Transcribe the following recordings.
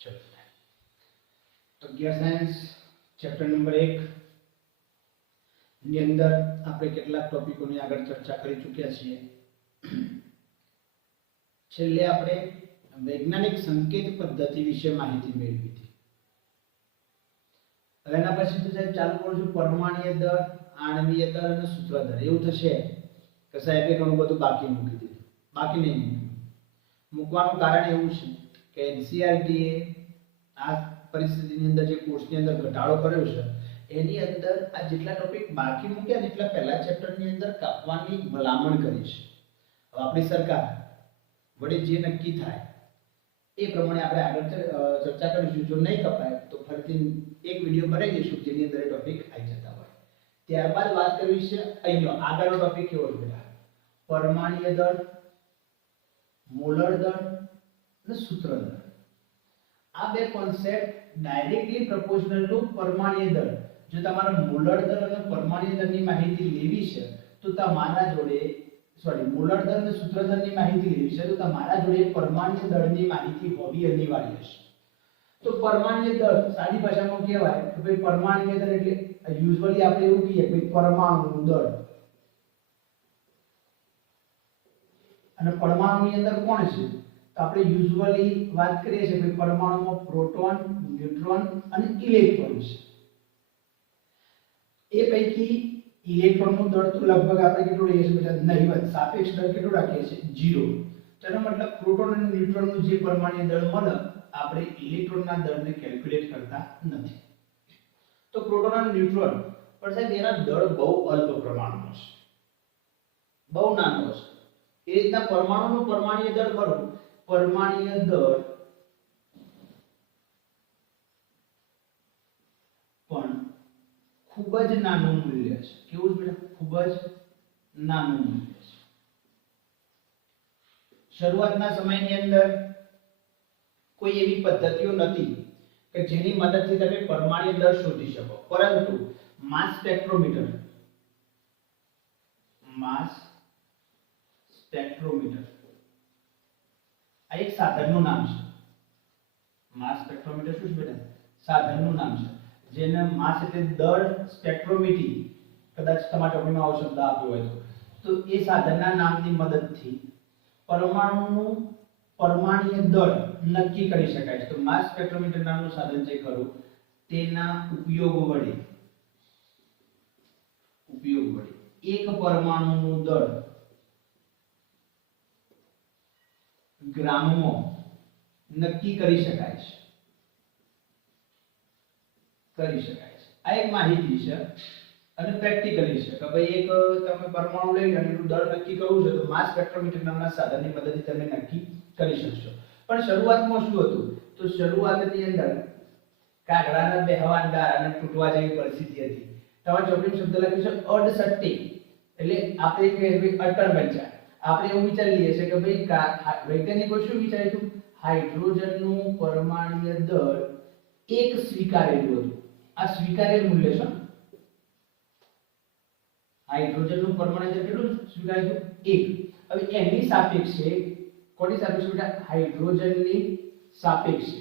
चलो अगियार science chapter number 1 ની અંદર આપણે કેટલાક ટોપિકોની આગળ ચર્ચા કરી ચૂક્યા છીએ। છેલ્લે આપણે વૈજ્ઞાનિક સંકેત પદ્ધતિ વિશે માહિતી મેળવી હતી। હવે એના પછી તો સાહેબ ચાલુ કરું છું પરમાણ્વીય દળ, આણ્વીય દળ અને સૂત્ર દળ। એવું થશે કે સાહેબે ઘણું બધું બાકી મૂકી દીધું, બાકી નહીં મૂકવાનું કારણ એવું છે કે એનસીઈઆરટી એ આ પરિસ્થિતિની અંદર જે કોર્સની અંદર ઘટાડો કર્યો છે એની અંદર આ જેટલા ટોપિક બાકી મૂક્યા એટલા પહેલા ચેપ્ટરની અંદર કાપવાની ભલામણ કરી છે। હવે આપણી સરકાર વડે જે નક્કી થાય એ પ્રમાણે આપણે આગળ ચર્ચા કરીશું। જો નહીં કપાય તો ફરીથી એક વિડિયો બનાવી દઈશું જેની અંદર એ ટોપિક આવી જતા હોય। ત્યારબાદ વાત કરવી છે અહીંયા આગળનો ટોપિક કેવો છે બેટા, પરમાણ્વીય દળ, મોલર દળ અને સૂત્ર દળ। આ બે કોન્સેપ્ટ ડાયરેક્ટલી પ્રોપોર્શનલ ટુ પરમાણ્વીય દળ। જો તમારે મોલર દળ અને પરમાણ્વીય દળની માહિતી લેવી છે તો તમારા જોડે મોલર દળ અને સૂત્ર દળની માહિતી લેવી છે તો તમારા જોડે પરમાણ્વીય દળની માહિતી હોવી અનિવાર્ય છે। તો પરમાણ્વીય દળ સાદી ભાષામાં કહેવાય કે ભાઈ પરમાણ્વીય દળ એટલે યુઝ્યુઅલી આપણે એવું કહીએ કે પરમાણુ દળ, અને પરમાણુની અંદર કોણ છે તો આપણે યુઝ્યુઅલી વાત કરીએ છીએ કે પરમાણુમાં પ્રોટોન, ન્યુટ્રોન અને ઇલેક્ટ્રોન છે। એ પૈકી ઇલેક્ટ્રોનનું દળ તો લગભગ આપણે કેટલું લઈએ છીએ બેટા, નહિવત, સાપેક્ષ દળ કેટલું રાખીએ છીએ 0। તેનો મતલબ પ્રોટોન અને ન્યુટ્રોનનું જે પરમાણ્વીય દળ મળે આપણે ઇલેક્ટ્રોનના દળને કેલ્ક્યુલેટ કરતા નથી। તો પ્રોટોન અને ન્યુટ્રોન પણ સાહેબ એના દળ બહુ અલ્પ પ્રમાણમાં છે, બહુ નાનો છે। એ રીતના પરમાણુનું પરમાણ્વીય દળ ખરું, પરમાણ્વીય દળ પણ ખૂબ જ નાનું મૂલ્ય છે। કેવું છે બેટા, ખૂબ જ નાનું મૂલ્ય છે। શરૂઆતના સમયની અંદર કોઈ એવી પદ્ધતિઓ નથી કે જેની મદદથી તમે પરમાણ્વીય દળ શોધી શકો, પરંતુ માસ સ્પેક્ટ્રોમીટર આ એક સાધનનું નામ છે। માસ સ્પેક્ટ્રોમીટર શું છે બેટા, સાધનનું નામ છે જેને માસ એટલે દળ, સ્પેક્ટ્રોમીટી કદાચ તમારા ટોપિકમાં આવો શબ્દ આપ્યો હોય તો એ સાધનના નામની મદદથી પરમાણુનું પરમાણ્વીય દળ નક્કી કરી શકાય છે। તો માસ સ્પેક્ટ્રોમીટર નામનું સાધન છે ખરું, તેના ઉપયોગ વડે એક પરમાણુનું દળ ગ્રામમાં નક્કી કરી શકાય છે। આ એક માહિતી છે અને પ્રેક્ટિકલી છે કે ભાઈ એક તમે પરમાણુ લઈ અને એનું દળ નક્કી કરવું છે તો માસ સ્પેક્ટ્રોમીટર નામના સાધનની મદદથી તમે નક્કી કરી શકશો। પણ શરૂઆતમાં શું હતું તો શરૂઆતની અંદર કાગડાના બેહવાનદાર અને તૂટવા જેવી પરિસ્થિતિ હતી। તમારા ચોપડીમાં શબ્દ લખ્યો છે અડસટ્ટી, એટલે આપણે કહીએ અટલ બચ્ચા। આપણે એવું વિચારી લઈએ છીએ કે ભાઈ વૈજ્ઞાનિકો શું વિચાર્યું હતું, હાઇડ્રોજનનું પરમાણ્વીય દળ એક સ્વીકારેલું હતું। આ સ્વીકારેલ મૂલ્ય છે, હાઇડ્રોજનનું પરમાણ્વીય દળ કેટલું સ્વીકાર્યું હતું 1। હવે એની સાપેક્ષે કોની સાપેક્ષે બેટા, હાઇડ્રોજનની સાપેક્ષે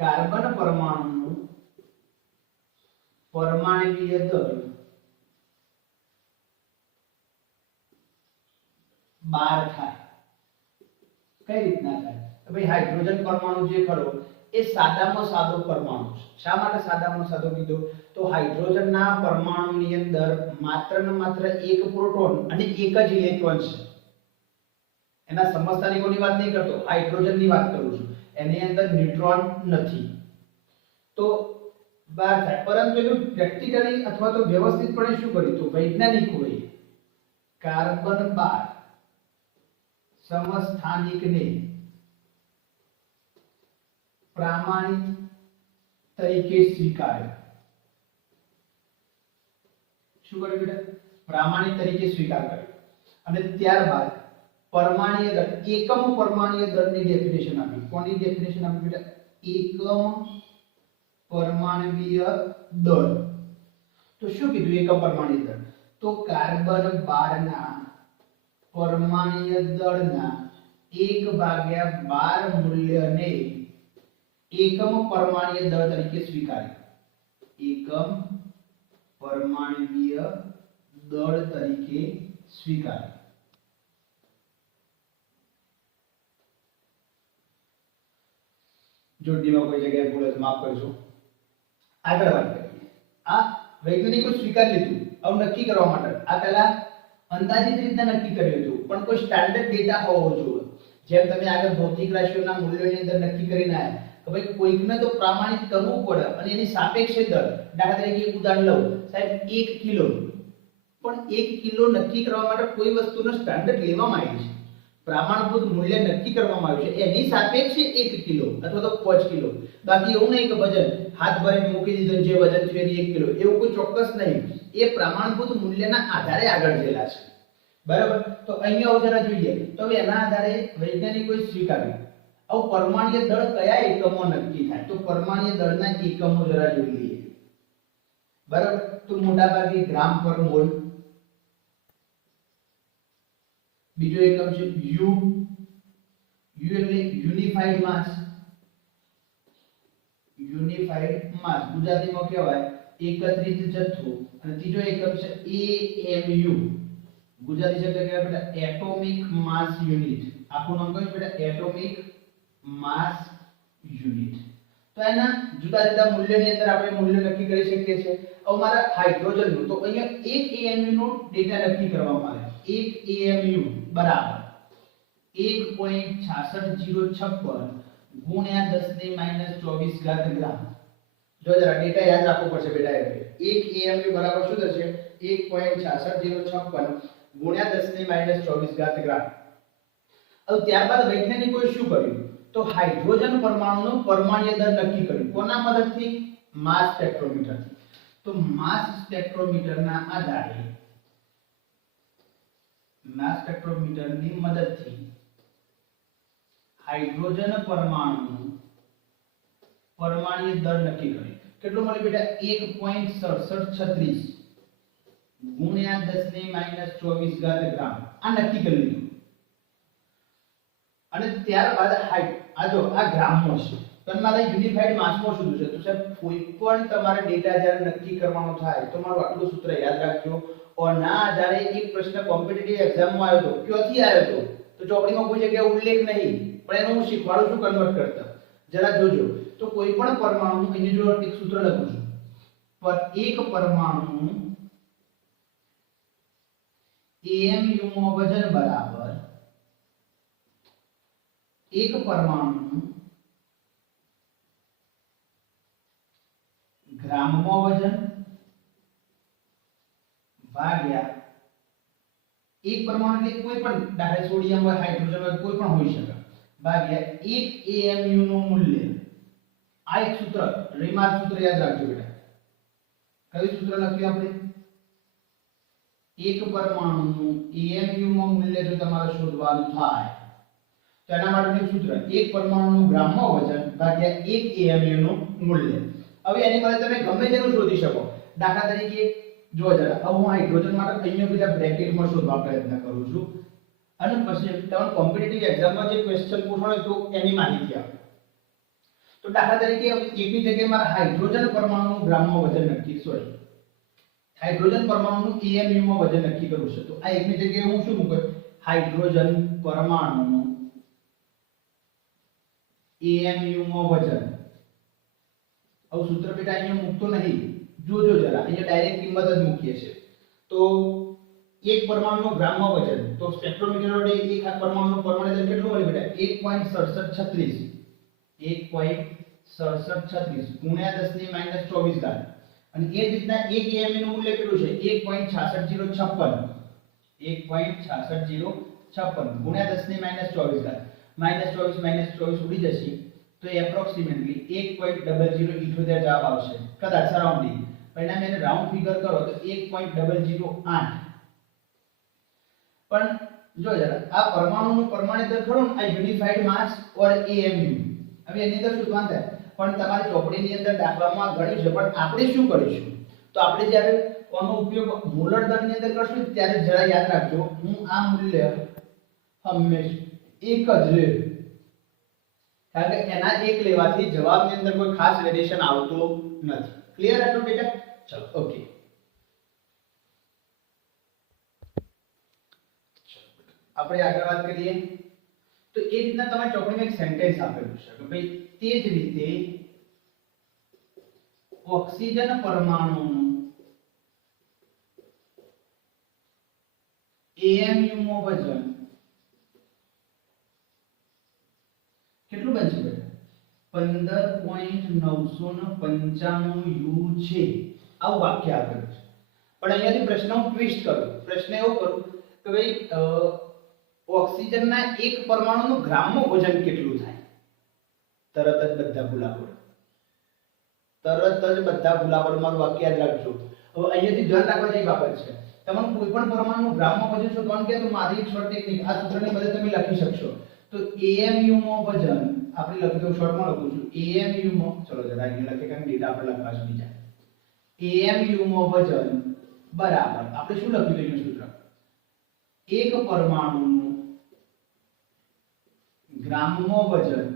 કાર્બન પરમાણુનું પરમાણ્વીય દળ 12 થાય। કઈ રીતના થાય તો ભાઈ હાઇડ્રોજન પરમાણુ જે ખરો એ સાદામાં સાદો પરમાણુ છે। શા માટે સાદામાં સાદો કીધો તો હાઇડ્રોજનના પરમાણુની અંદર માત્ર ને માત્ર એક પ્રોટોન અને એક જ ઇલેક્ટ્રોન છે। એના સમસ્થાનિકોની વાત નહીં કરતો, હાઇડ્રોજનની વાત કરું છું, એની અંદર ન્યુટ્રોન નથી। તો 12 થાય, પરંતુ એનું પ્રેક્ટિકલી અથવા તો વ્યવસ્થિતપણે શું કર્યું તો વૈજ્ઞાનિકોએ કાર્બન 12 સમસ્થાનિકને પ્રામાણિક તરીકે સ્વીકાર્યો। શું કર્યું બેટા, પ્રામાણિક તરીકે સ્વીકાર કર્યો। અને ત્યારબાદ પરમાણ્વીય દળ, એકમ પરમાણ્વીય દળની ડેફિનેશન આપી। કોની ડેફિનેશન આપી બેટા, એકમ પરમાણ્વીય દળ। તો શું કીધું એકમ પરમાણ્વીય દળ, તો કાર્બન 12 ના પરમાણ્વીય દળના 1/12 મૂલ્યને એકમ પરમાણ્વીય દળ તરીકે સ્વીકાર્યું. એકમ પરમાણ્વીય દળ તરીકે સ્વીકાર્યું. જોડણીમાં કોઈ જગ્યાએ ભૂલ હોય માફ કરજો. આગળ વાત કરીએ. આ વૈજ્ઞાનિકો સ્વીકાર લીધું. હવે નક્કી કરવા માટે આ પહેલા અંદાજિત રીતના નક્કી કર્યું હતું, પણ કોઈ સ્ટાન્ડર્ડ ડેટા હોવો જોઈએ. જેમ તમે આગળ ભૌતિક રાશિઓના મૂલ્યોની અંદર નક્કી કરીને આવ્યા કે ભાઈ કોઈકને તો પ્રમાણિત કરવું પડે અને એની સાપેક્ષ દળ. દાખલા તરીકે એક ઉદાહરણ લઉં, સાહેબ 1 કિલો, પણ 1 કિલો નક્કી કરવા માટે કોઈ વસ્તુનો સ્ટાન્ડર્ડ લેવામાં આવી છે, પ્રમાણભૂત મૂલ્ય નક્કી કરવામાં આવ્યું છે, એની સાપેક્ષે 1 કિલો અથવા તો 5 કિલો. બાકી એવું નહીં કે વજન હાથ ભરીને મૂકી દીધું જે વજન છે એની 1 કિલો, એવું કોઈ ચોક્કસ નહીં. એ પ્રમાણભૂત મૂલ્યના આધારે આગળ ગયેલા છે. બરાબર? તો અહીંયા જરા જોઈએ તો હવે એના આધારે વૈજ્ઞાનિકોએ સ્વીકાર્યું. હવે પરમાણ્વીય દળ કયા એકમો નક્કી થાય? તો પરમાણ્વીય દળના એકમો જરા જોઈ લઈએ. બરાબર? તો મોટા ભાગે ગ્રામ પર મોલ. બીજો એકમ છે યુ. યુ એટલે યુનિફાઈડ માસ. યુનિફાઈડ માસ ગુજરાતીમાં કહેવાય એકત્રિત જથ્થો. અને ત્રીજો એકમ છે એએમયુ. ગુજરાતી શબ્દ કહેવાય બેટા એટોમિક માસ યુનિટ. આખું નામ કયું બેટા? એટોમિક માસ યુનિટ. તો એના જુદા જુદા મૂલ્યની અંદર આપણે મૂલ્ય નક્કી કરી શકીએ છીએ. હવે મારા હાઇડ્રોજનનું તો અહીંયા 1 AMU નો ડેટા નક્કી કરવામાં આવે. 1 AMU બરાબર 1.66056 ગુણ્યા 10⁻²4 ગ્રામ. જો જરા ડેટા યાદ રાખવો પડશે બેટા. 1 AMU બરાબર શું થશે? 1.66056 ગુણ્યા 10⁻²4 ગ્રામ. હવે ત્યારબાદ વૈજ્ઞાનિકોએ શું કર્યું? તો હાઇડ્રોજન પરમાણુનું પરમાણ્વીય દળ નક્કી કર્યું. કોના મદદથી? માસ સ્પેક્ટ્રોમીટરથી. તો માસ સ્પેક્ટ્રોમીટરના આધારે માસ સ્પેક્ટ્રોમીટરની મદદથી હાઇડ્રોજન પરમાણુનું પરમાણ્વીય દળ નક્કી કર્યું. કેટલું મળ્યું બેટા? 1.6736 ગુણ્યા 10⁻²4 ગ્રામ. આ નક્કી કરી લીધું. અને ત્યારબાદ આ જો આ ગ્રામમાં છે. તમારે યુનિફાઈડ માસમાં શું છે? તો સાહેબ કોઈ પણ તમારે ડેટા જ્યારે નક્કી કરવાનો થાય તો મારું આટલું સૂત્ર યાદ રાખજો. ઓના આધારે એક પ્રશ્ન કોમ્પિટિટિવ એક્ઝામમાં આવ્યો હતો. ક્યાંથી આવ્યો હતો? તો ચોપડીમાં કોઈ જગ્યાએ ઉલ્લેખ નહીં, પણ એનું હું શીખવાડું છું કન્વર્ટ કરતા. જરા જોજો. તો કોઈ પણ પરમાણુ એની જો એક સૂત્ર લખું છું. પર એક પરમાણુ AMU માં વજન બરાબર એક પરમાણુ ગ્રામમાં વજન ભાગ્યા એક પરમાણુ એટલે કોઈ પણ દાખલા સોડિયમ હોય, હાઇડ્રોજન હોય, કોઈ પણ હોઈ શકે, ભાગ્યા 1 AMU નું મૂલ્ય. આ એક સૂત્ર, રીમાર્ક સૂત્ર યાદ રાખજો બેટા. કયું સૂત્ર લખ્યું આપણે? એક પરમાણુનું AMU માં મૂલ્ય જો તમારે શોધવાનું થાય તો એના માટેનું સૂત્ર એક પરમાણુનું ગ્રામમાં વજન ભાગ્યા 1 AMU નું મૂલ્ય. હવે એની માટે તમે ગમે તેનું શોધી શકો. દાખલા તરીકે જો જરા હવે હું હાઇડ્રોજન માટે અહીંયા બીજા બ્રેકેટમાં શોધવા પ્રયત્ન કરું છું અને પછી તમને કોમ્પિટિટિવ એક્ઝામમાં જે ક્વેશ્ચન પૂછાય તો એની માહિતી આપો. તો દાખલા તરીકે એકની જગ્યાએ મારે હાઇડ્રોજન પરમાણુનું ગ્રામમાં વજન નક્કી હાઇડ્રોજન પરમાણુનું AMU માં વજન નક્કી કરવું છે. તો આ એકની જગ્યાએ હું શું મૂકું? હાઇડ્રોજન પરમાણુનું AMU માં વજન. હવે સૂત્ર બેટા અહીંયા મૂકતો નહીં, જોજો જરા. અહીંયા ડાયરેક્ટ કિંમત જ મૂકીએ છે. તો એક પરમાણુનું ગ્રામમાં વજન, તો સ્પેક્ટ્રોમીટર વડે એક આ પરમાણુનું પરમાણુ દળ કેટલું મળે બેટા? 1.6736 1.6736 ગુણ્યા 10⁻²4 ઘાત. અને એ જ રીતના 1 AMU નું મૂલ્ય કેટલું છે? 1.66056 1.66056 ગુણ્યા 10⁻²4 ઘાત. -24 ઉડી જશે તો એપ્રોક્સિમેટલી 1.0078 જવાબ આવશે, કદાચ સરાઉન્ડિંગ. પરિણામે એને રાઉન્ડ ફિગર કરો તો 1.008. પણ જો જરા આ પરમાણુનું પરમાણુ દળ ખરું, આ યુનિફાઈડ માસ ઓર AMU. હવે એની અંદર શું થાય? પણ તમારી ચોપડીની અંદર દાખલામાં ગણ્યું છે, પણ આપણે શું કરીશું? તો આપણે જ્યારે કોનો ઉપયોગ મોલર દળની અંદર કરશું ત્યારે જરા યાદ રાખજો, હું આ મૂલ્ય હંમેશા એક જ રહે, કારણ કે એના એક લેવાથી જવાબની અંદર કોઈ ખાસ વેરિએશન આવતો નથી. ક્લિયર આટલું બેટા? ચલો ઓકે. આપણે આગળ વાત કરીએ તો એ રીતના તમારી ચોપડીમાં એક સેન્ટેન્સ આપેલું છે કે ભાઈ તે જ રીતે ઓક્સિજન પરમાણુનું AMU માં વજન કેટલું બનશે બેટા? 15.995 યુ છે. આવું વાક્ય આપેલું છે. પણ અહીંયાથી પ્રશ્ન હું ટ્વિસ્ટ કરું. પ્રશ્ન એવો કરું કે ભાઈ ઓક્સિજનના એક પરમાણુનું ગ્રામમાં વજન કેટલું થાય? તરત જ બધા ભૂલાપડ. મારું વાક્ય યાદ રાખજો. હવે અહીંયાથી ધ્યાન રાખવા જેવી બાબત છે. તમને કોઈ પણ પરમાણુનું ગ્રામમાં વજન શોધવાનું કે તો મારી એક શોર્ટ ટેકનિક આ સૂત્રની મદદ તમે લખી શકશો. તો AMU માં વજન આપણે લખી દઉં, શોર્ટમાં લખું છું. AMU માં ચલો જરા અહીંયા લખીએ કારણ ડેટા આપણે લખવા છે બીજા. AMU માં વજન બરાબર આપણે શું લખ્યું એનું સૂત્ર? એક પરમાણુનું ગ્રામમાં વજન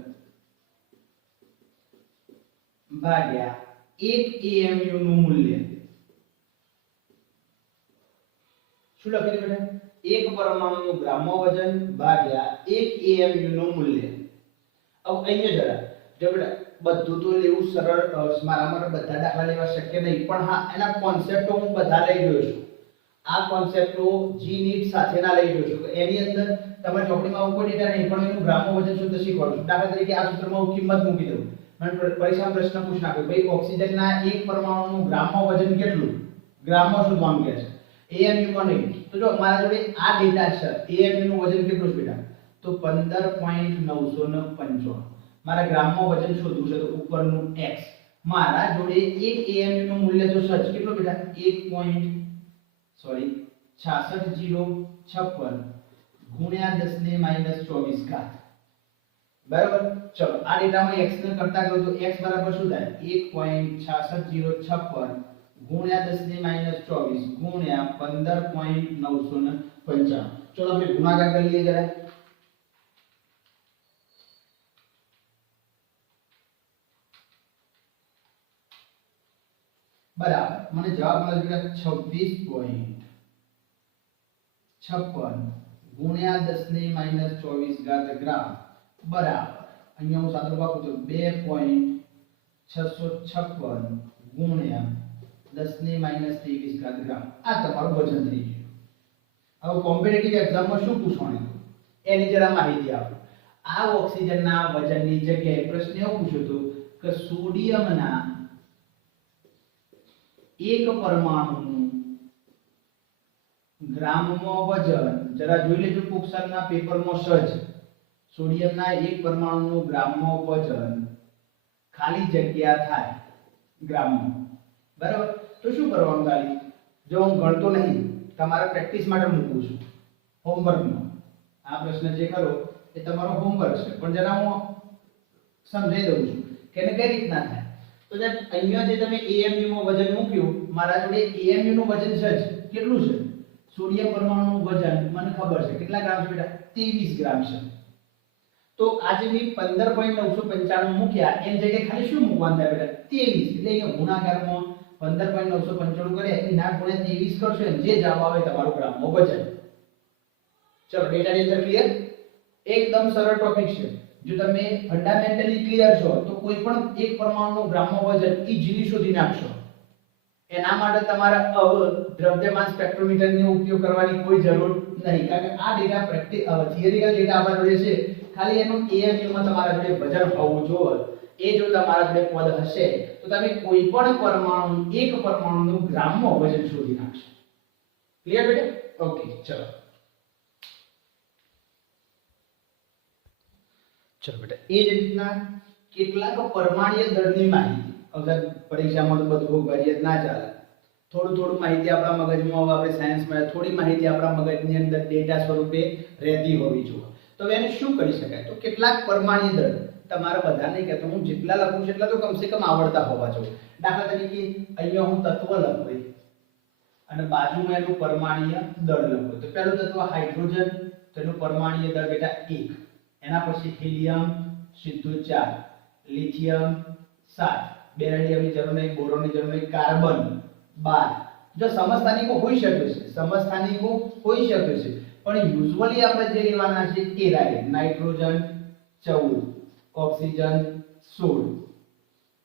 ભાગ્યા 1 AMU નું મૂલ્ય. શું લખી બેટા? એક પરમાણુનું ગ્રામમાં વજન ભાગ્યા 1 AMU નું મૂલ્ય. હવે અહીંયા જરા જો બેટા બધું તો લેવું સરળ મારા માટે બધા દાખલા લેવા શક્ય નહીં, પણ હા એના કોન્સેપ્ટો હું બધા લઈ ગયો છું. આ કોન્સેપ્ટો જી નીટ સાથેના લઈ ગયો છું. એની અંદર તમારી ચોપડીમાં આવું કોઈ ડેટા નહીં, પણ એનું ગ્રામમાં વજન શોધતા શીખવાડું છું. દાખલા તરીકે આ સૂત્રમાં હું કિંમત મૂકી દઉં. મને પરીક્ષામાં પ્રશ્ન પૂછ નાખ્યો ભાઈ ઓક્સિજનના એક પરમાણુનું ગ્રામમાં વજન કેટલું? ગ્રામમાં શોધવાનું કહે છે, AMU માં નહીં. તો જો મારા જોડે આ ડેટા છે, AMU નું વજન કેટલું છે બેટા? તો 15.995. મારા ગ્રામમાં વજન શોધવું છે તો ઉપરનું x. મારા જોડે એક AMU નું મૂલ્ય તો સચ કેટલું બેટા? 66056 ગુણ્યા 10 - 24 બરાબર. ચલો આ ડેટામાં x ને કરતા કરો તો x બરાબર શું થાય? 1.66056 ગુણ્યા 10 - 24 ગુણ્યા 15.995. ચલો આપણે ગુણાકાર કરી લઈએ જરા. બરાબર મને જવાબ મળે છે 26.56 ગુણ્યા 10 - 24 ગ્રામ બરાબર. અહીંયા હું સાદું વાપરું તો 2.656 ગુણ્યા 10 - 23 ગ્રામ. આ તમારું વજન થઈ ગયું. હવે કોમ્પિટિટિવ એક્ઝામમાં શું પૂછવાનું હતું એની જરા માહિતી આપો. આ ઓક્સિજનના વજનની જગ્યાએ પ્રશ્ન એવો પૂછ્યો હતો કે સોડિયમના એક પરમાણુનું ગ્રામમાં વજન જરા જોઈ લેજો કુક્ષરના પેપરમાં સજ. સોડિયમના એક પરમાણુનું ગ્રામમાં વજન ખાલી જગ્યા થાય ગ્રામમાં. બરાબર. તો શું કરવાનું ખાલી જો હું ગણતો નહીં તમારા પ્રેક્ટિસ માટે મૂકું છું હોમવર્કમાં. આ પ્રશ્ન જે કરો એ તમારો હોમવર્ક છે, પણ જરા હું સમજાઈ દઉં છું કે એને કઈ રીતના થાય. તો અહીંયા જે તમે AMU માં વજન મૂક્યું, મારા જોડે AMU નું વજન છે કેટલું છે? સોડિયમ પરમાણુનું વજન મને ખબર છે કેટલા ગ્રામ છે બેટા? 23 ગ્રામ છે. તો આજે મેં 15.995 મૂક્યા એની જગ્યાએ ખાલી શું મૂકવાનું થાય બેટા? 23. એટલે અહીંયા ગુણાકારમાં 15.995 કરે એના ગુણ્યા 23 કરશો જે જવાબ આવે તમારો ગ્રામમાં વજન. ચલો ડેટાની અંદર ક્લિયર? એકદમ સરળ ટોપિક છે. જો તમે ફંડામેન્ટલી ક્લિયર છો તો કોઈ પણ એક પરમાણુનું ગ્રામમાં વજન ઈઝીલી શોધી નાખશો. એના માટે તમારા દ્રવ્યમાન સ્પેક્ટ્રોમીટરનો ઉપયોગ કરવાની કોઈ જરૂર નહીં, કારણ કે આ ડેટા થિયરિકલ ડેટા આપણા જોડે છે. ખાલી એનું AMU માં તમારા જોડે વજન હોવું જોઈએ. એ જો તમારા જોડે પદ હશે તો તમે કોઈ પણ પરમાણુ એક પરમાણુનું ગ્રામમાં વજન શોધી નાખશો. ક્લિયર બેટા? ઓકે ચલો બેટા એ જ રીતના કેટલાક પરમાણ્વીય દળની માહિતી અગર પરીક્ષામાં તો બધું કરીએ ના ચાલે. થોડું માહિતી આપણા મગજમાં હવે આપણે સાયન્સમાં થોડી માહિતી આપણા મગજની અંદર ડેટા સ્વરૂપે રહેતી હોવી જોઈએ. તો એને શું કરી શકાય? તો કેટલાક પરમાણ્વીય દળ તમારે બધા નહીં કહેતો, હું જેટલા લખું છું એટલા તો કમસે કમ આવડતા હોવા જોઈએ. દાખલા તરીકે અહીંયા હું તત્વ લખું અને બાજુમાં એનું પરમાણ્વીય દળ લખું. તો પહેલું તત્વ હાઇડ્રોજન, તેનું પરમાણ્વીય દળ બેટા 1. એના પછી હિલિયમ સીધું 4, લિથિયમ 7, બેરિલિયમની જરૂર નહીં, બોરોનની જરૂર નહીં, કાર્બન 12. જો સમસ્થાનિકો હોઈ શકે છે, સમસ્થાનિકો હોઈ શકે છે, પણ યુઝ્યુઅલી આપણે જે લેવાના છે કેરાઇડ, નાઇટ્રોજન 14, ઓક્સિજન 16,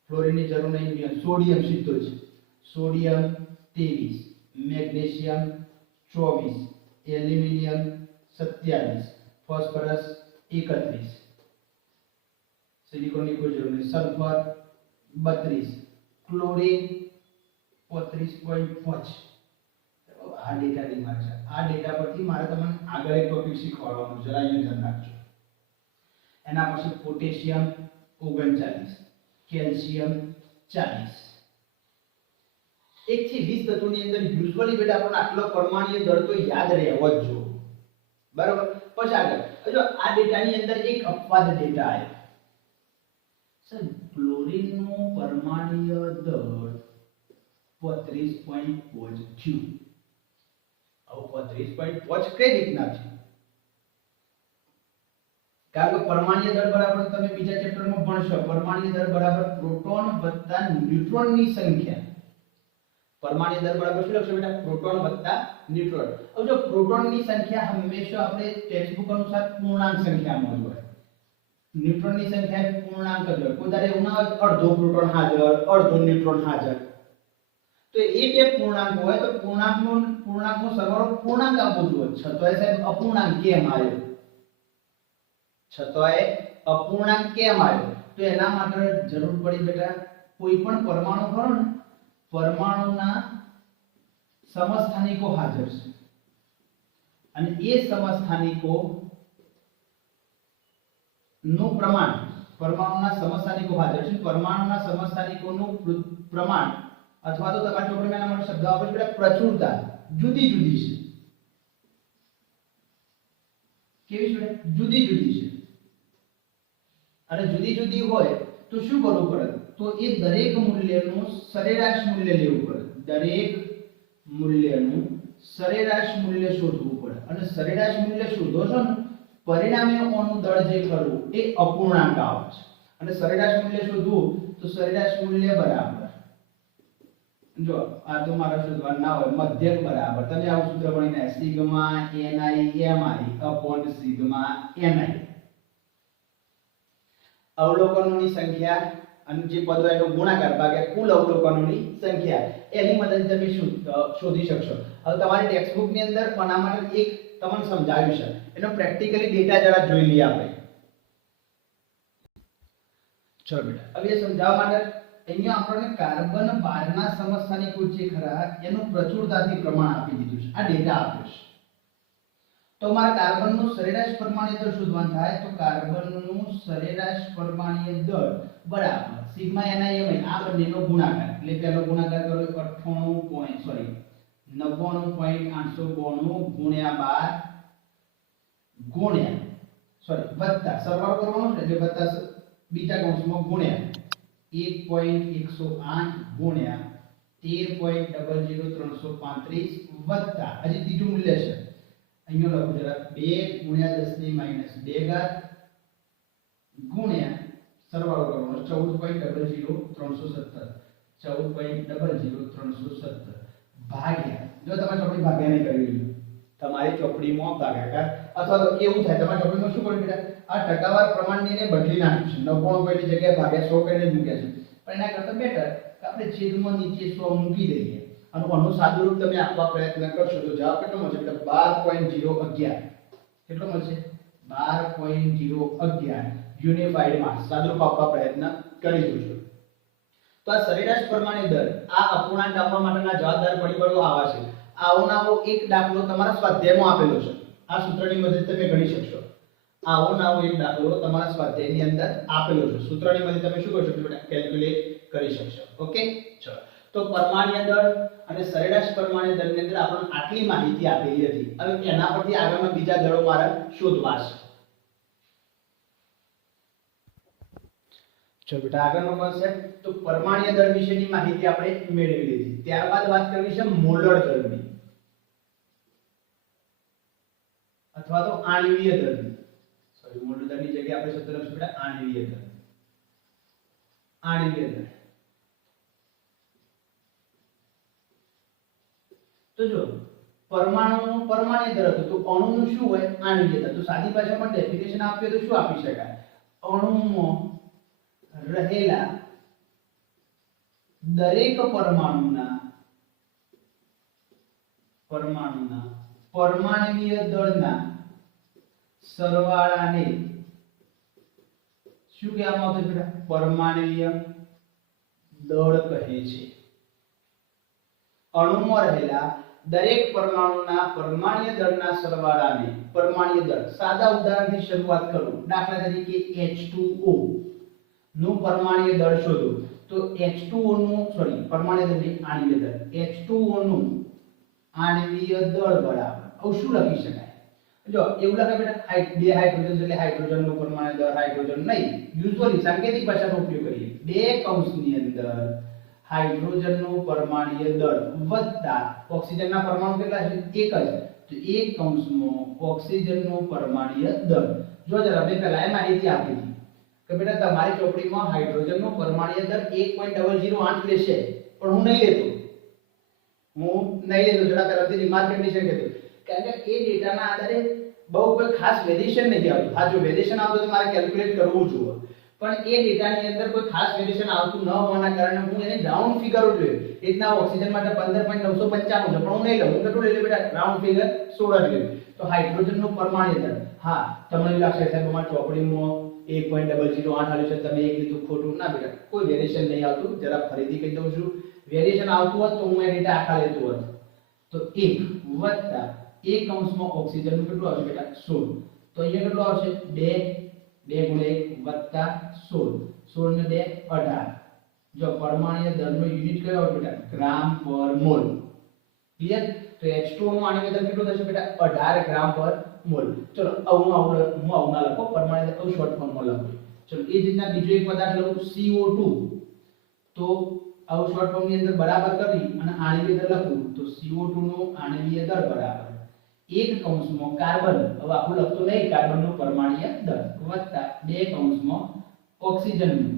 ફ્લોરિનની જરૂર નહીં, સોડિયમ સીધો છે, સોડિયમ 23, મેગ્નેશિયમ 24, એલ્યુમિનિયમ 27, ફોસ્ફરસ 31, સિલિકોનની કોઈ જરૂર નહીં, સલ્ફર 32, ક્લોરીન 35.5. આ ડેટા ડિમાન્ડ છે. આ ડેટા પરથી મારે તમને આગળ એક ટોપિક શીખવાડવાનો છે, અહીંયા ધ્યાન રાખજો. એના પછી પોટેશિયમ 39, કેલ્શિયમ 40. 1 થી 20 તત્વોની અંદર યુઝ્યુઅલી બેટા આપણને આટલો પરમાણ્વીય દળ તો યાદ રહેવો જ જોઈએ. બરાબર. પછી આગળ જો આ ડેટાની અંદર એક અપવાદ ડેટા આવ્યો. સર ક્લોરીનનું પરમાણ્વીય દળ 35.5 થયું. આવું 35.5 કઈ રીતના છે? કારણ કે પરમાણ્વીય દળ બરાબર તમે બીજા ચેપ્ટરમાં ભણશો. પરમાણ્વીય દળ બરાબર પ્રોટોન વત્તા ન્યુટ્રોનની સંખ્યા. પરમાણ્વીય દળ બરાબર શું લખશો બેટા? પ્રોટોન વત્તા ન્યુટ્રોન. હવે જો પ્રોટોનની સંખ્યા હંમેશા આપણે ટેક્સ્ટબુક અનુસાર પૂર્ણાંક સંખ્યામાં હોય, ન્યુટ્રોનની સંખ્યા પૂર્ણાંક જ હોય. કોઈ ધારે એવું ના હોય અડધો પ્રોટોન હાજર, અડધો ન્યુટ્રોન હાજર. તો એ બે પૂર્ણાંક હોય તો પૂર્ણાંકનો સરવાળો પૂર્ણાંક આવવો જોઈએ. છતાંય સાહેબ અપૂર્ણાંક કેમ આવ્યો? છતાંય અપૂર્ણાંક કેમ આવ્યો? તો એના માટે જરૂર પડી બેટા કોઈ પણ પરમાણુ ખરો ને, પરમાણુના સમસ્થાનિકો હાજર છે અને એ સમસ્થાનિકો નું પ્રમાણ, પરમાણુના સમસ્થાનિકો હાજર છે, પરમાણુના સમસ્થાનિકોનું પ્રમાણ અથવા તો તમારી ચોપડીમાં એના માટે શબ્દ આપે છે પ્રચુરતા જુદી જુદી છે. કેવી છે? જુદી જુદી છે. અને જુદી જુદી હોય તો શું કરવું પડે? તો એ દરેક મૂલ્યનું સરેરાશ મૂલ્ય લેવું પડે. દરેક મૂલ્યનું સરેરાશ મૂલ્ય શોધવું પડે. અને સરેરાશ મૂલ્ય શોધો છો ને, પરિણામે ઓનું દળ જે કરવું એ અપૂર્ણાંક આવે છે. અને સરેરાશ મૂલ્ય શોધવું તો સરેરાશ મૂલ્ય બરાબર, જો આ તો મારા શોધવાનું ના હોય, મધ્યક બરાબર તમે આવું સૂત્ર ભણીને sigma ni upon sigma ni. અવલોકનોની સંખ્યા અને જે પદ હોય એનો ગુણાકાર ભાગ્યા કુલ અવલોકનોની સંખ્યા, એની મદદથી તમે શોધી શકશો. હવે તમારી ટેક્સ્ટબુક ની અંદર આના માટે એક તમને સમજાવ્યું છે, એનો પ્રેક્ટિકલી ડેટા જરા જોઈ લઈએ આપણે. ચલો બેટા હવે એ સમજાવવા માટે અહીંયા આપણને કાર્બન 12 ના સમસ્થાનિકો જે ખરા એનું પ્રચુરતાથી પ્રમાણ આપી દીધું છે. આ ડેટા આપ્યો છે. તો મારે કાર્બનનું સરેરાશ પરમાણ્વીય દળ શોધવાનું થાય તો કાર્બનનું સરેરાશ પરમાણ્વીય દળ બરાબર સિગ્મા ni આ બંનેનો ગુણાકાર. એટલે પહેલો ગુણાકાર કરો 99.892 ગુણ્યા 12 વત્તા સરવાળો કરવાનો છે એટલે વત્તા બીજા કૌંસમાં ગુણ્યા 1.108 ગુણ્યા 13.00335 વત્તા હજી ત્રીજું મૂલ્ય છે અહીંયા લખો જરા 2 ગુણ્યા 10 ની માઈનસ 2 ઘાત ગુણ્યા સરવાળો કરવાનો 14.00317 14.00317 ભાગ્યા, જો તમારી ચોપડી ભાગ્યા નહીં કરી તમારી ચોપડીમાં ભાગાકાર અથવા તો એવું થાય તમારી ચોપડીમાં શું કર્યું બેટા આ ટકાવાર પ્રમાણને બદલી નાખ્યું છે 99 ની જગ્યાએ ભાગ્યા 100 કરીને મૂક્યા છે. પણ એના કરતા બેટર કે આપણે છેદમાં નીચે 100 મૂકી દઈએ અને આનું સાદુરૂપ તમે આપવા પ્રયત્ન કરશો તો જવાબ કેટલો મળશે બેટા 12.011. કેટલો મળશે? 12.011 યુનિફાઈડ માસ સાદુરૂપ આપવા પ્રયત્ન કરી જોજો. તો આ સરેરાશ પરમાણ્વીય દળ આ અપૂર્ણાંક આપવા માટેના જવાબદાર પરિબળો આવા છે. આવો એક દાખલો તમારા સ્વાધ્યાયમાં આપેલો છે. આ સૂત્રની મદદથી તમે ગણી શકશો. આવો એક દાખલો તમારા સ્વાધ્યાયની અંદર આપેલો છે. સૂત્રની મદદથી તમે શું કરી શકશો બેટા? કેલ્ક્યુલેટ કરી શકશો. ઓકે ચલો. તો પરમાણ્વીય દળ અને સરેરાશ પરમાણ્વીય દળની અંદર આપણને આટલી માહિતી આપેલી હતી. હવે એના પરથી આગળના બીજા દળો મારે શોધવા છે. ચલો બેટા આગળનો કોન્સેપ્ટ તો પરમાણ્વીય દળ વિશેની માહિતી આપણે મેળવી લીધી. ત્યારબાદ વાત કરવી છે મોલર દળની અથવા તો આણ્વીય દળની. મોલર દળની जगह આપણે શબ્દ લખશું બેટા આણ્વીય દળ. આણ્વીય દળ તો જો પરમાણુનું પરમાણ્વીય દળ હતું તો અણુનું શું હોય આણ્વીય દળ. તો સાદી ભાષામાં ડેફિનેશન આપીએ તો શું આપી શકાય? અણુમાં રહેલા દરેક પરમાણુના પરમાણ્વીય દળના સરવાળાને શું કહેવામાં આવતું બેટા? પરમાણ્વીય દળ કહે છે. અણુમાં રહેલા દરેક પરમાણુના પરમાણ્વીય દળના સરવાળાને પરમાણ્વીય દળ. સાદા ઉદાહરણથી શરૂઆત કરું. દાખલા તરીકે H2O નું પરમાણ્વીય દળ શોધો. તો H2O નું પરમાણ્વીય દળ નહીં આણ્વીય દળ. H2O નું આણ્વીય દળ બરાબર હવે શું લખી શકાય? જો એવું લખાય બેટા બે હાઇડ્રોજન એટલે હાઇડ્રોજનનું પરમાણ્વીય દળ હાઇડ્રોજન નહીં, યુઝ્યુઅલી સાંકેતિક ભાષાનો ઉપયોગ કરીએ. બે કૌંસની અંદર હાઇડ્રોજનનું પરમાણ્વીય દળ વત્તા ઓક્સિજનના પરમાણુ કેટલા છે? એક જ. તો એક કૌંસમાં ઓક્સિજનનું પરમાણ્વીય દળ. જો જરા મેં પહેલા માહિતી આપી હતી કે બેટા તમારી ચોપડીમાં હાઇડ્રોજનનું પરમાણ્વીય દળ 1.008 લેશે, પણ હું નહીં લેતો. જરા તરફથી રિમાર્ક કન્ડિશન કહેતો, કારણ કે એ ડેટાના આધારે બહુ કોઈ ખાસ વેરિએશન નથી આવતું. હા, જો વેરિએશન આવતું તો મારે કેલ્ક્યુલેટ કરવું જોઈએ, પણ એ ડેટાની અંદર કોઈ ખાસ વેરિએશન આવતું ન હોવાના કારણે હું એને રાઉન્ડ ફિગરો જોયો. રીતના ઓક્સિજન માટે 15.995 છે, પણ હું નહીં લઉં. હું કેટલું લઈ લઉં બેટા? રાઉન્ડ ફિગર 16 જ લઉં. તો હાઇડ્રોજનનું પરમાણ્વીય દળ, હા તમને એવું લાગશે સાહેબ અમારી ચોપડીમાં 1.008 આલ્યું છે, તમે એક લીધું ખોટું. ના બેટા, કોઈ વેરિએશન નહીં આવતું. જરા ફરીથી કહી દઉં છું, વેરિએશન આવતું હોત તો હું એ ડેટા આખા લેતો હોત. તો 1 વત્તા એક કૌંસમાં ઓક્સિજનનું કેટલું આવશે બેટા? 16. તો અહીંયા કેટલું આવશે? 2 2 * 1 વત્તા 16. 16 ને 2 18. જો પરમાણ્વીય દળનો યુનિટ કયો આવશે બેટા? ગ્રામ પર મોલ. ક્લિયર? તો H2O નું આણ્વીય દળ કેટલું થશે બેટા? 18 ગ્રામ પર મોલ. ચલો હું આવું ના લખો, પરમાણ્વીય દળ શોર્ટ ફોર્મમાં લખો. ચલો એ જ રીતના બીજો એક પદાર્થ લઉં CO2. તો આવું શોર્ટ ફોર્મ ની અંદર બરાબર કરી અને આણ્વીય દળ લખું તો CO2 નું આણ્વીય દળ બરાબર એક કૌંસમાં કાર્બન, હવે આખું લખતો નહીં, કાર્બનનું પરમાણ્વીય દળ વત્તા બે કૌંસમાં ઓક્સિજનનું.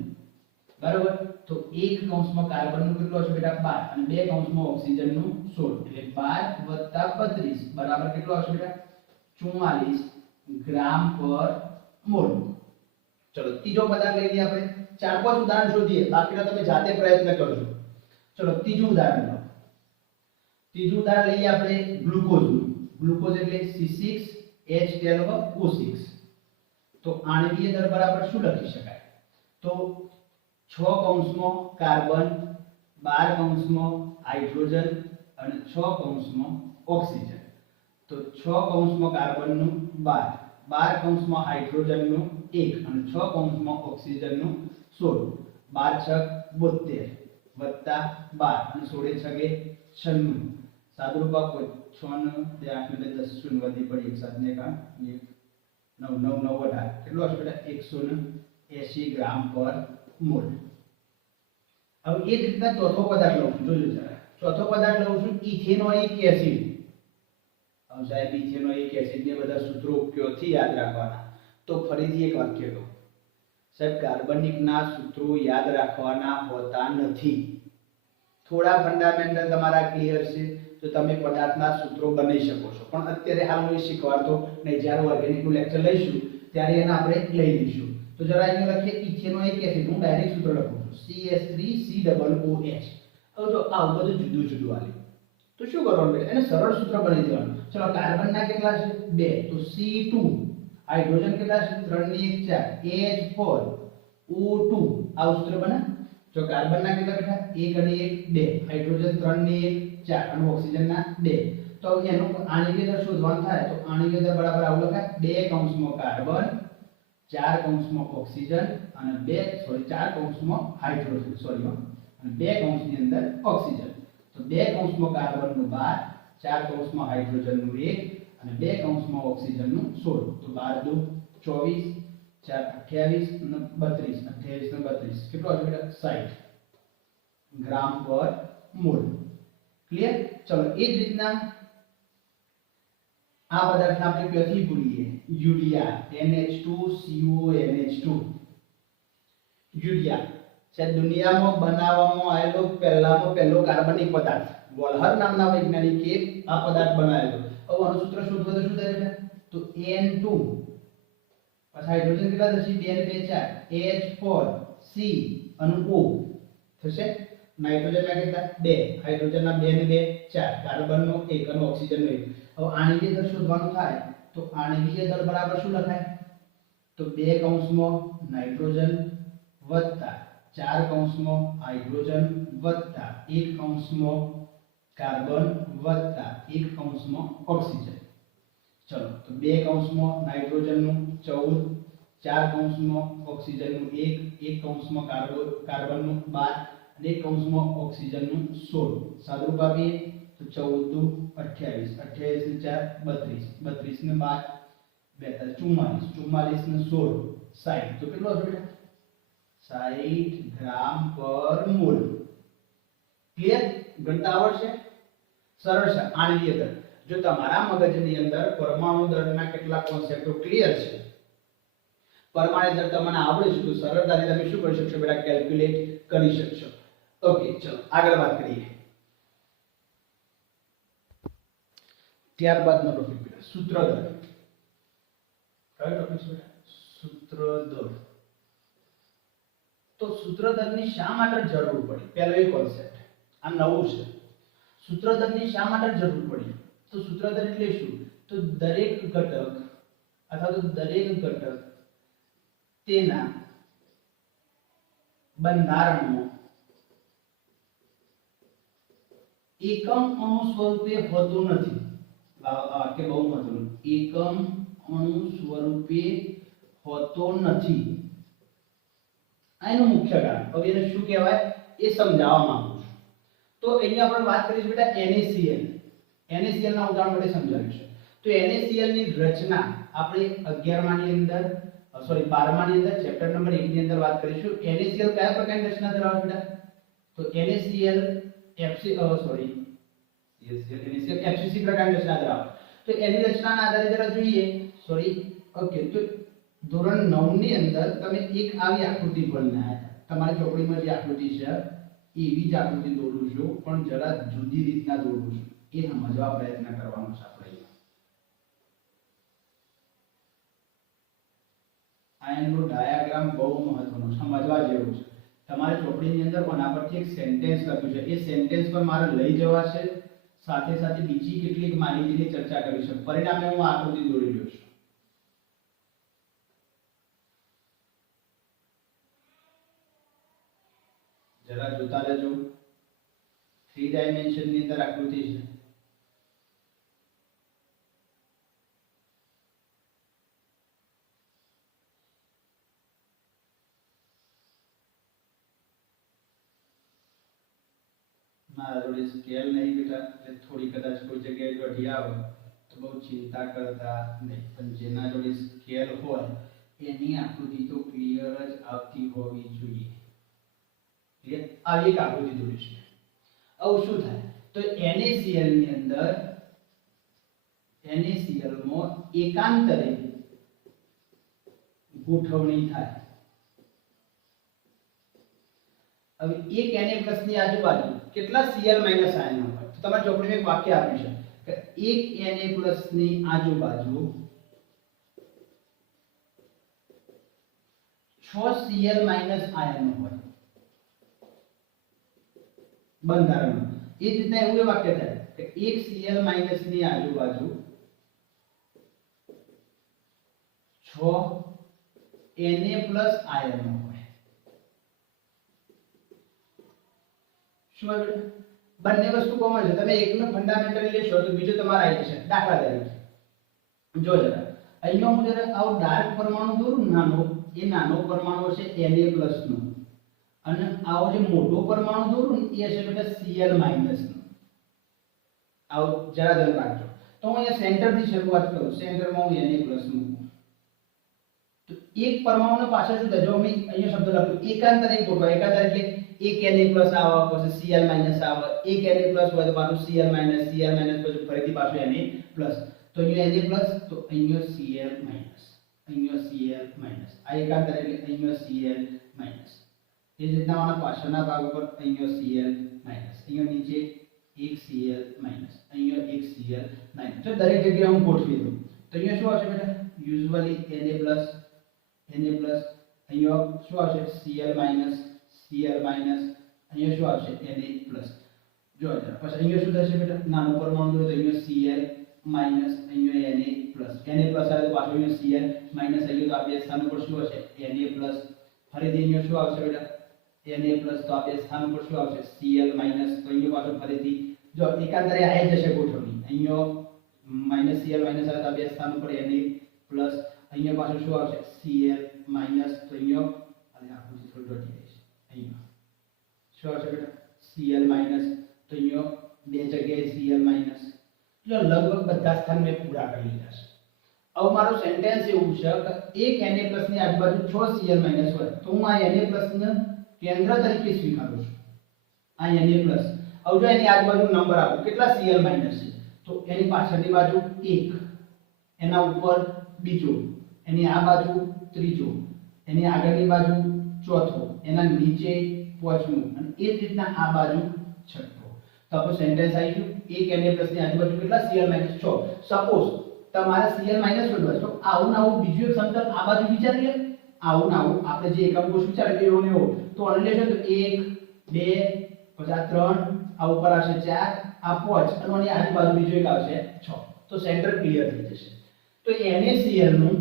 બરાબર? તો એક કૌંસમાં કાર્બનનું કેટલું હશે બેટા? 12 અને બે કૌંસમાં ઓક્સિજનનું 16 એટલે 12 + 32 બરાબર કેટલું આવશે બેટા? 44 ગ્રામ પર મોલ. ચલો ત્રીજો પદાર્થ લઈ લઈએ આપણે. 4-5 ઉદાહરણ શોધીએ, બાકીના તમે જાતે પ્રયત્ન કરજો. ચલો ત્રીજું ઉદાહરણ લો. ત્રીજું ઉદાહરણ લઈએ આપણે ગ્લુકોઝનું. ગ્લુકોઝ એટલે C6H12O6. તો આણ્વીય દળ બરાબર શું લખી શકાય? તો 6 કૌંસમાં કાર્બન, 12 કૌંસમાં હાઇડ્રોજન અને 6 કૌંસમાં ઓક્સિજન. તો 6 કૌંસમાં કાર્બનનું 12, 12 કૌંસમાં હાઇડ્રોજનનું 1 અને 6 કૌંસમાં ઓક્સિજનનું 16. 12 × 6 72 વત્તા 12 અને 16 × 6 = 96. સાદુરૂપ આપો 6 ને 2 8 ને 10 શૂન્ય વધી પડી એક સાથે ને કા 9 9 9 18 કેટલું આવશે બેટા? 180 ગ્રામ પર મોલ. હવે એ જ રીતના ચોથો પદાર્થ લઉં છું. જોજો જરા. ચોથો પદાર્થ લઉં છું ઇથેનોઇક એસિડ. હવે સાહેબ ઇથેનોઇક એસિડ ને બધા સૂત્રો ક્યોથી યાદ રાખવાના? તો ફરીથી એક વાક્ય કહું સાહેબ, કાર્બનિકના સૂત્રો યાદ રાખવાના હોતા નથી. થોડા ફંડામેન્ટલ તમારા ક્લિયર છે તો તમે પદાર્થના સૂત્રો બનાવી શકો છો, પણ અત્યારે હાલ હું શીખવાડતો નહીં. જ્યારે ઓર્ગેનિકનું લેક્ચર લઈશું ત્યારે એને આપણે લઈ લઈશું. તો જરા અહીંયા લખીએ ઇથેનોઇક એસિડ. હું ડાયરેક્ટ સૂત્ર લખું છું CH3COOH. હવે જો આવું બધું જુદું જુદું આલે તો શું કરવાનું બેટા? એને સરળ સૂત્ર બનાવી દેવાનું. ચલો કાર્બનના કેટલા છે? 2, તો C2. હાઇડ્રોજન કેટલા છે? 3 ની 1 4 H4O2. આવું સૂત્ર બને. જો કાર્બનના કેટલા બેટા? 1 અને 1 2, હાઇડ્રોજન 3 ની 1 4 અને ઓક્સિજનના 2. તો એનું આણ્વીય દળ શોધવાનું થાય તો આણ્વીય દળ બરાબર આવું લખાય 2 કૌંસમાં કાર્બન, 4 કૌંસમાં ઓક્સિજન અને 4 કૌંસમાં હાઇડ્રોજન અને 2 કૌંસની અંદર ઓક્સિજન. તો 2 કૌંસમાં કાર્બનનું 12, 4 કૌંસમાં હાઇડ્રોજનનું 1 અને 2 કૌંસમાં ઓક્સિજનનું 16. તો 12 × 2 = 24, 4 × 28 અને 32. 28 ને 32 કેટલું આવશે બેટા? 60 ગ્રામ પર મોલ. ક્લિયર? ચલો એ જ રીતના આ પદાર્થને આપણે ક્યાંથી ભૂલીએ યુરિયા NH2CONH2 યુરિયા છે દુનિયામાં બનાવવામાં આવેલો પહેલો કાર્બનિક પદાર્થ વોલ્હર નામના વૈજ્ઞાનિકે આ પદાર્થ બનાવેલો હવે આનું સૂત્ર શોધવા તો શું થાય બેટા તો N2 પછી હાઇડ્રોજન કેટલા થશે 2 2 4 H4 C અને O થશે નાઇટ્રોજનના કેટલા 2 હાઇડ્રોજનના 2 ને 2 4 કાર્બનનો 1 અને ઓક્સિજનનો 1 હવે આણ્વિય દળ શોધવાનું થાય તો આણ્વિય દળ બરાબર શું લખાય તો 2 કૌંસમાં નાઇટ્રોજન વત્તા 4 કૌંસમાં હાઇડ્રોજન વત્તા 1 કૌંસમાં કાર્બન વત્તા 1 કૌંસમાં ઓક્સિજન ચલો તો 2 કૌંસમાં નાઇટ્રોજનનું 14 4 કૌંસમાં ઓક્સિજનનું 1 1 કૌંસમાં કાર્બનનું 12 અને 1 કૌંસમાં ઓક્સિજનનું 16 સાદુરૂપ આપીએ તો 14 દુ 28 28 ને 4 32 32 ને 12 44 ને 16 60 તો કેટલો હશે બેટા 60 ગ્રામ પર મોલ ક્લિયર ગણતા આવડશે સરળ છે આણ્વિય દળ જો તમારા મગજની અંદર પરમાણુ દળના કેટલા કોન્સેપ્ટો ક્લિયર છે પરમાણુ દળ તમને આવડે છે તો સરળતાથી તમે શું કરી શકશો બેટા કેલ્ક્યુલેટ કરી શકશો ઓકે ચલો આગળ વાત કરીએ ત્યારબાદનો ટોપિક બેટા સૂત્રદળ કયો ટોપિક છે બેટા સૂત્રદળ તો સૂત્રદળની શા માટે જરૂર પડી પહેલો એક કોન્સેપ્ટ આ નવું છે સૂત્રદળની શા માટે જરૂર પડી તો સૂત્રદળ એટલે શું તો દરેક ઘટક અથવા તો દરેક ઘટક તેના બંધારણમાં એકમ અણુ સ્વરૂપે હોતું નથી કે બહુ મહત્વનું એકમ અણુ સ્વરૂપે હોતો નથી આનું મુખ્ય કારણ હવે એને શું કહેવાય એ સમજાવવા માંગુ છું તો અહીંયા આપણે વાત કરીશું બેટા NaCl ના ઉદાહરણ વડે સમજાવીશું તો NaCl ની રચના આપણે 11 માની અંદર સોરી 12 માની અંદર ચેપ્ટર નંબર 1 ની અંદર વાત કરીશું NaCl કયા પ્રકારની રચના ધરાવે બેટા તો NaCl FCC પ્રકારની રચના ધરાવે તો એની રચનાના આધારે જરા જોઈએ સોરી ઓકે તો ધોરણ 9 ની અંદર તમે એક આવી આકૃતિ ભણીને આવ્યા તમારી ચોપડીમાં જે આકૃતિ છે એવી જ આકૃતિ દોરું છું પણ જરા જુદી રીતના દોરું છું એ સમજવા પ્રયત્ન કરવાનો છે આપણે આનો ડાયાગ્રામ બહુ મહત્વનો સમજવા જેવો છે તમારી ચોપડીની અંદર કોના પરથી એક સેન્ટેન્સ લખ્યું છે એ સેન્ટેન્સ પર મારે લઈ જવા છે સાથે સાથે બીજી કેટલીક માહિતીની ચર્ચા કરી છે પરિણામે હું આકૃતિ દોરી રહ્યો છું જરા જોતા રહેજો 3 ડાયમેન્શન ની અંદર આકૃતિ છે મારા જોડે સ્કેલ નહીં બેટા એટલે થોડી કદાચ કોઈ જગ્યાએ ઘટી આવે તો બહુ ચિંતા કરતા નહીં પણ જેના જોડે સ્કેલ હોય એની આકૃતિ તો ક્લિયર જ આવતી હોવી જોઈએ ક્લિયર આવી એક આકૃતિ દોરીશું આવું શું થાય તો NaCl ની અંદર NaCl માં એકાંતરે ગોઠવણી થાય હવે એક Na+ ની આજુબાજુ કેટલા Cl- આયનો હોય તો તમારી ચોપડીમાં એક વાક્ય આપ્યું છે કે એક Na+ ની આજુબાજુ 6 Cl- આયનો હોય બંધારણ એ જ રીતે એવું વાક્ય થાય કે એક Cl- ની આજુબાજુ 6 Na+ આયનો હોય શું આવે બંને વસ્તુ કોમન છે તમે એકનો ફંડામેન્ટલ લેશો તો બીજો તમારો આવી જશે દાખલા તરીકે જો જરા અહીંયા હું જરા આવો ડાર્ક પરમાણુ દોરું નાનો એ નાનો પરમાણુ છે Na+ નો અને આવો જે મોટો પરમાણુ દોરું ને એ હશે બેટા Cl- નો આવો જરા ધ્યાન રાખજો તો હું અહીંયા સેન્ટર થી શરૂઆત કરું સેન્ટરમાં હું Na+ મૂકું તો એક પરમાણુને પાછળ શું થાય જો અમે અહીંયા શબ્દ લખ્યું એકાંતરે ગોઠવા એકાંતરે એટલે એક Na+ આવે પછી Cl- આવે એક Na+ હોય તો પાછું Cl- પછી ફરીથી પાછું Na+ તો તો અહીંયા Na પ્લસ તો અહીંયા Cl માઈનસ, અહીંયા Cl માઈનસ, આ એકાંતર એટલે અહીંયા Cl માઈનસ. એ જ રીતના આના પાછળના ભાગ ઉપર અહીંયા Cl માઈનસ, અહીંયા નીચે એક Cl માઈનસ, અહીંયા એક Cl માઈનસ. જો દરેક જગ્યાએ હું ગોઠવી દઉં તો અહીંયા શું આવશે બેટા? યુઝ્યુઅલી Na પ્લસ, અહીંયા શું આવશે? Cl માઈનસ, અહીંયા શું આવશે? Na plus. જો જરા પછી અહીંયા શું થશે બેટા? નાનો પરમાણુ હોય તો અહીંયા Cl માઈનસ, અહીંયા Na પ્લસ. Na પ્લસ આવે તો પાછળ અહીંયા Cl માઈનસ, અહીંયા તો આ બે સ્થાન ઉપર શું હશે? Na plus. ફરીથી અહીંયા શું આવશે બેટા? Na plus. તો આ બે સ્થાન ઉપર શું આવશે? Cl minus. તો અહીંયા પાછળ ફરીથી જો એકાંતરે આવી જશે ગોઠવણી. અહીંયા માઈનસ Cl માઈનસ આવે તો આ બે સ્થાન ઉપર Na પ્લસ. અહીંયા પાછળ શું આવશે? Cl minus. તો અહીંયા અને આખું ચિત્ર ડોટી જશે. અહીંયા શું આવશે બેટા? Cl minus. તો અહીંયા બે જગ્યાએ Cl માઈનસ. જો લગભગ બધા સ્થાન મેં પૂરા કરી લીધા છે. હવે મારું સેન્ટેન્સ એવું છે કે એક Na+ ની આજુબાજુ 6 Cl માઈનસ હોય તો હું આ Na+ ને કેન્દ્ર તરીકે સ્વીકારું છું. આ Na+. હવે જો એની આજુબાજુ નંબર આપો કેટલા Cl માઈનસ છે તો એની પાછળની બાજુ 1, એના ઉપર બીજો, એની આ બાજુ ત્રીજો, એની આગળની બાજુ ચોથો, એના નીચે પાંચમું અને એ જ રીતના આ બાજુ છઠ્ઠો. તો આપણું સેન્ટેન્સ આવી ગયું. એક Na+ ની આજુબાજુ કેટલા Cl માઈનસ 6. સપોઝ તમારે Cl માઈનસ શોધવા તો આવું ને આવું બીજું એક સમતલ આ બાજુ વિચારી લે. આવું ને આવું આપણે જે એકમ કોષ વિચારે એવો ને એવો તો અનલે છે તો 1 2 પછી આ 3 આ ઉપર આવશે 4 આ 5 અને આની આજુબાજુ બીજો એક આવશે 6. તો સેન્ટર ક્લિયર થઈ જશે. તો NaCl નું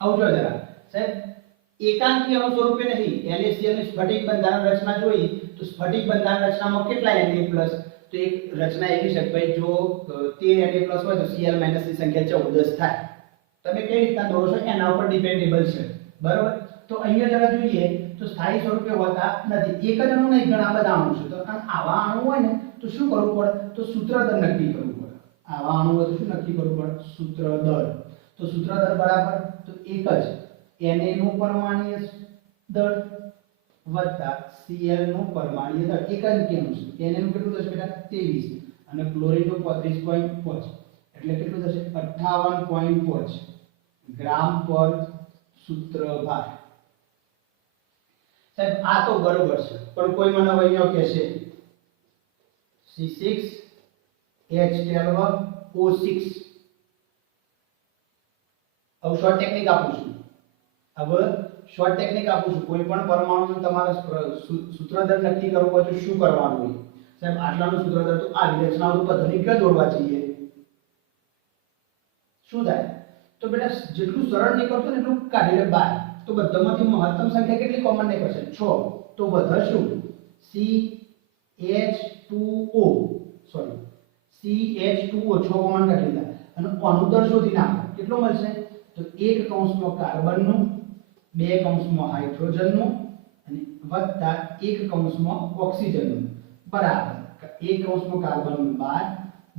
આવજો જરા સાહેબ એકાંકી અણુ સ્વરૂપે નહીં. NaCl ની સ્ફટિક બંધારણ રચના જોઈ તો સ્ફટિક બંધારણ રચનામાં કેટલા Na+ તો એક રચના એવી છે ભાઈ જો 13 Na+ હોય તો Cl- ની સંખ્યા 14 થાય. તમે કઈ રીતના દોરો છો એના ઉપર ડિપેન્ડેબલ છે બરાબર. તો અહીંયા જરા જોઈએ તો સ્થાયી સ્વરૂપે હોતા નથી. એક જ અણુ નહીં ઘણા બધા અણુ છે. તો આવા અણુ હોય ને તો શું કરવું પડે? તો સૂત્રદર નક્કી કરવું પડે. આવા અણુ હોય તો શું નક્કી કરવું પડે? સૂત્રદર. તો સૂત્રદર બરાબર તો એક જ Na નું પરમાણ્વીય દળ વત્તા Cl નું પરમાણ્વીય દળ. એક જ કેનું છે. Na નું કેટલું થશે બેટા? 23 અને ક્લોરીન નું 35.5 એટલે કેટલું થશે? 58.5 ગ્રામ પર સૂત્રભાર. સાહેબ આ તો બરોબર છે પણ કોઈ મને અહીંયા કહેશે C6H12O6. હવે શોર્ટ ટેકનિક આપું છું. કોઈ પણ પરમાણુનું તમારે સૂત્રદર નક્કી કરવું હોય તો શું કરવાનું હોય? સાહેબ આટલાનું સૂત્રદર તો આ રચનાઓ પદ્ધતિ કે દોરવા જોઈએ. શું થાય? તો બેટા જેટલું સરળ નીકળતું ને એટલું કાઢી લે બહાર. તો બધામાંથી મહત્તમ સંખ્યા કેટલી કોમન નીકળશે? 6. તો વધે શું? CH2O 6 કોમન કાઢી લીધા અને આનું દર શોધી નાખો. કેટલો મળશે? તો એક કૌંસમાં કાર્બનનું, બે કૌંસમાં હાઇડ્રોજનનું અને વત્તા એક કૌંસમાં ઓક્સિજનનું બરાબર એક કૌંસમાં કાર્બનનું 12,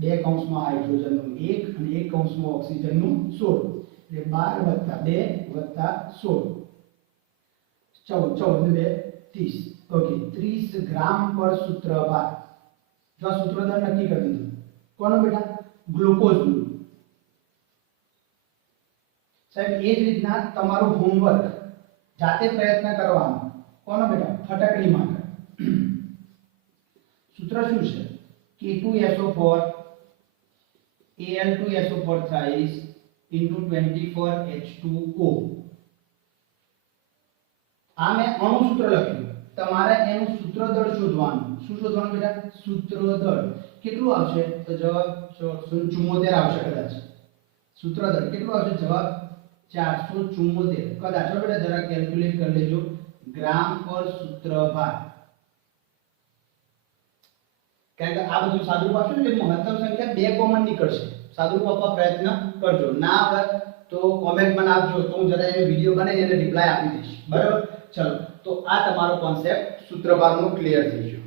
બે કૌંસમાં હાઇડ્રોજનનું 1 અને એક કૌંસમાં ઓક્સિજનનું 16 એટલે 12 + 2 + 16 14 ને 2 30. ઓકે 30 ગ્રામ પર સૂત્રભાર. જો સૂત્રદર નક્કી કરી દીધું. કોનો બેટા? ગ્લુકોઝનું. સાહેબ એ જ રીતના તમારું હોમવર્ક જાતે પ્રયત્ન કરવાનો. કોનો બેટા? ફટકડી માટે. સૂત્ર શું છે? K2SO4 Al2SO4 thrice into 24H2O. આ મેં અણુ સૂત્ર લખ્યું. તમારે એનું સૂત્રદળ શોધવાનું. શું શોધવાનું બેટા? સૂત્રદળ. કેટલું આવશે? તો જવાબ 474 આવશે કદાચ. સૂત્રદળ કેટલું આવશે? જવાબ 474 કદાચ. હવે બેટા જરા કેલ્ક્યુલેટ કરી લેજો. ગ્રામ પર સૂત્રભાર. કારણ કે આ બધું સાદુરૂપ આપશો ને એટલે મહત્તમ સંખ્યા 2 કોમન નીકળશે. સાદુરૂપ આપવા પ્રયત્ન કરજો. ના આવે તો કોમેન્ટમાં આપજો તો હું જરા એને વિડિયો બનાવી અને રિપ્લાય આપી દઈશ. બરાબર? ચલો તો આ તમારો કોન્સેપ્ટ સૂત્રભારનો ક્લિયર થઈ ગયો.